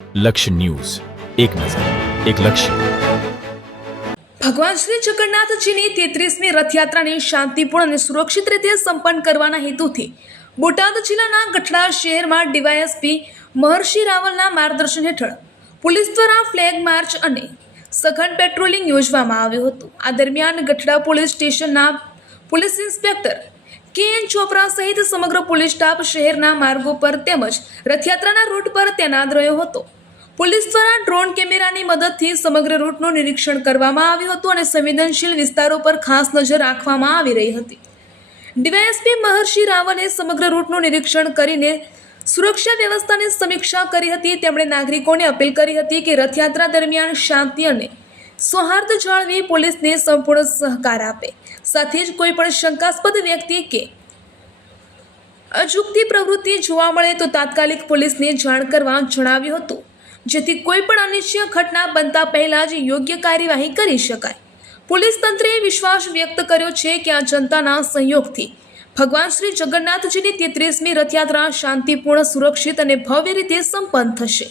લક્ષ્ય ન્યૂઝ, એક નજર, એક લક્ષ્ય. ભગવાન શ્રી જગન્નાથજીની 33મી રથયાત્રાને શાંતિપૂર્ણ અને સુરક્ષિત રીતે સંપન્ન કરવાના હેતુથી બોટાદ જિલ્લાના ગઠડા શહેરમાં ડીવાયએસપી મહર્ષિ રાવલના માર્ગદર્શન હેઠળ પોલીસ દ્વારા ફ્લેગ માર્ચ અને સઘન પેટ્રોલિંગ યોજવામાં આવ્યું હતું. આ દરમિયાન ગઠડા પોલીસ સ્ટેશનના પોલીસ ઇન્સ્પેક્ટર કે.એન. ચોપરા સહિત સમગ્ર પોલીસ સ્ટાફ શહેરના માર્ગો પર તેમજ રથયાત્રાના રૂટ પર તૈનાત રહ્યો હતો. પોલીસ દ્વારા ડ્રોન કેમેરાની મદદથી સમગ્ર રૂટનું નિરીક્ષણ કરવામાં આવ્યું હતું અને સંવેદનશીલ વિસ્તારો પર ખાસ નજર રાખવામાં આવી રહી હતી. ડીવાયએસપી મહર્ષિ રાવલે સમગ્ર રૂટનું નિરીક્ષણ કરીને સુરક્ષા વ્યવસ્થાની સમીક્ષા કરી હતી. તેમણે નાગરિકોને અપીલ કરી હતી કે રથયાત્રા દરમિયાન શાંતિ અને સૌહાર્દ જાળવી પોલીસને સંપૂર્ણ સહકાર આપે. સાથે જ કોઈ પણ શંકાસ્પદ વ્યક્તિ કે અજુગતી પ્રવૃત્તિ જોવા મળે તો તાત્કાલિક પોલીસને જાણ કરવા જણાવ્યું હતું, જેથી કોઈ પણ અનિચ્છનીય ઘટના બનતા પહેલા જ યોગ્ય કાર્યવાહી કરી શકાય. પોલીસ તંત્રએ વિશ્વાસ વ્યક્ત કર્યો છે કે આ જનતાના સહયોગથી ભગવાન શ્રી જગન્નાથજીની 33મી રથયાત્રા શાંતિપૂર્ણ, સુરક્ષિત અને ભવ્ય રીતે સંપન્ન થશે.